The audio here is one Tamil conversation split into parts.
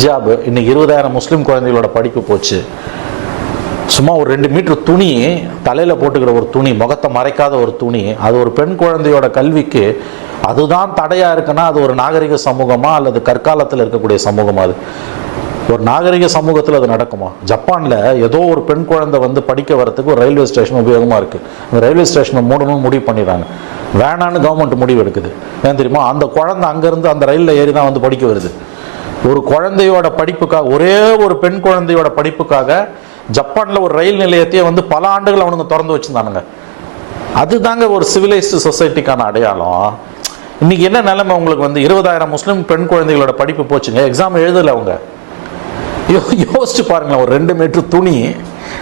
ஹிஜாப் இன்னைக்கு இருபதாயிரம் முஸ்லீம் குழந்தைகளோட படிப்பு போச்சு. சும்மா ஒரு ரெண்டு மீட்டர் துணி தலையில் போட்டுக்கிற ஒரு துணி முகத்தை மறைக்காத ஒரு துணி அது ஒரு பெண் குழந்தையோட கல்விக்கு அதுதான் தடையாக இருக்குன்னா அது ஒரு நாகரிக சமூகமா அல்லது கற்காலத்தில் இருக்கக்கூடிய சமூகமா அது? ஒரு நாகரிக சமூகத்தில் அது நடக்குமா? ஜப்பானில் ஏதோ ஒரு பெண் குழந்தை வந்து படிக்க வரதுக்கு ஒரு ரயில்வே ஸ்டேஷன் உபயோகமாக இருக்குது அந்த ரயில்வே ஸ்டேஷனை மூடணும்னு முடிவு பண்ணிடுறாங்க. வேணான்னு கவர்மெண்ட் முடிவு எடுக்குது. ஏன் தெரியுமா? அந்த குழந்தை அங்கேருந்து அந்த ரயிலில் ஏறி தான் வந்து படிக்க வருது. ஒரு குழந்தையோட படிப்புக்காக ஒரே ஒரு பெண் குழந்தையோட படிப்புக்காக ஜப்பானில் ஒரு ரயில் நிலையத்தையே வந்து பல ஆண்டுகள் அவனுங்க திறந்து வச்சுருந்தானுங்க. அதுதாங்க ஒரு சிவிலைஸ்டு சொசைட்டிக்கான அடையாளம். இன்னைக்கு என்ன நிலைமை உங்களுக்கு வந்து இருபதாயிரம் முஸ்லீம் பெண் குழந்தைகளோட படிப்பு போச்சுங்க? எக்ஸாம் எழுதலை அவங்க. யோ யோசிச்சு பாருங்களேன் ஒரு ரெண்டு மீட்டர் துணி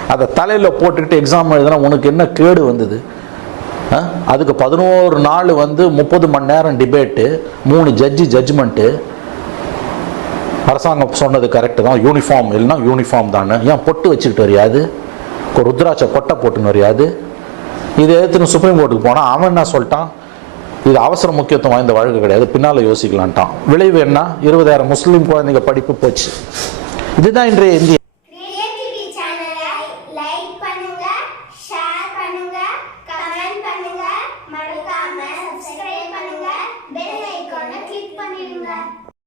அதை தலையில் போட்டுக்கிட்டு எக்ஸாம் எழுதுனா உனக்கு என்ன கேடு வந்தது? ஆ? அதுக்கு பதினோரு நாள் வந்து முப்பது மணி நேரம் டிபேட்டு மூணு ஜட்ஜி ஜட்ஜ்மெண்ட்டு அரசாங்கம் சொன்னது கரெக்டு தான். யூனிஃபார்ம் இல்லைன்னா யூனிஃபார்ம் தானே. ஏன் பொட்டு வச்சுக்கிட்டு வரையாது ருத்ராட்சை கொட்டை போட்டுன்னு வரையாது இதை எடுத்துன்னு சுப்ரீம் கோர்ட்டுக்கு போனால் அவன் என்ன சொல்லிட்டான்? இது அவசர முக்கியத்துவம் வாய்ந்த வழக்கு கிடையாது. பின்னால் யோசிக்கலான்ட்டான். விளைவு என்ன? இருபதாயிரம் முஸ்லீம் குழந்தைங்க படிப்பு போச்சு. இதுதான் இன்றைய இந்திய மறக்காம